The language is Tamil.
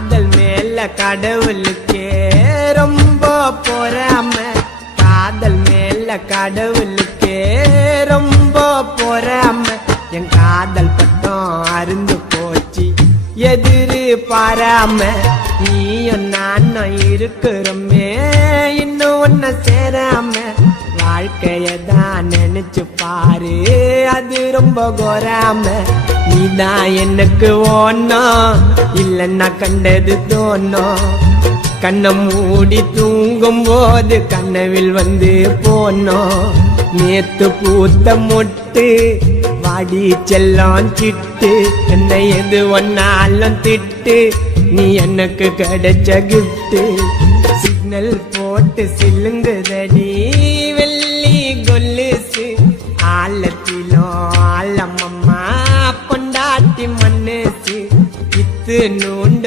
காதல் மேல கடவுளுக்கே ரொம்ப பொறாம, காதல் மேல கடவுளுக்கே ரொம்ப பொறாம. என் காதல் பட்டம் அருந்து போச்சு எதிரு பாராம. நீயும் நானும் இருக்கிறோமே இன்னும் ஒன்ன சேராம. வாழ்க்கையதான் நினைச்சு பாரு அது ரொம்ப கோராம. நீதான் எனக்கு ஓணும் இல்லன்னா கண்டது தோணும். கண்ணை மூடி தூங்கும் போது கனவில் வந்து போனோம். நேத்து பூத்த மொட்டு வாடி செல்லம் சிட்டு. என்னை எது ஒன்னாலும் திட்டு நீ எனக்கு கிடைச்ச கிஃப்ட். சிக்னல் போட்டு சில்லுங்குதடி வெள்ளி கொலுசு. ஆழத்திலும் ஆழமம்மா பொண்டாட்டி மனசு. இத்து நூண்டு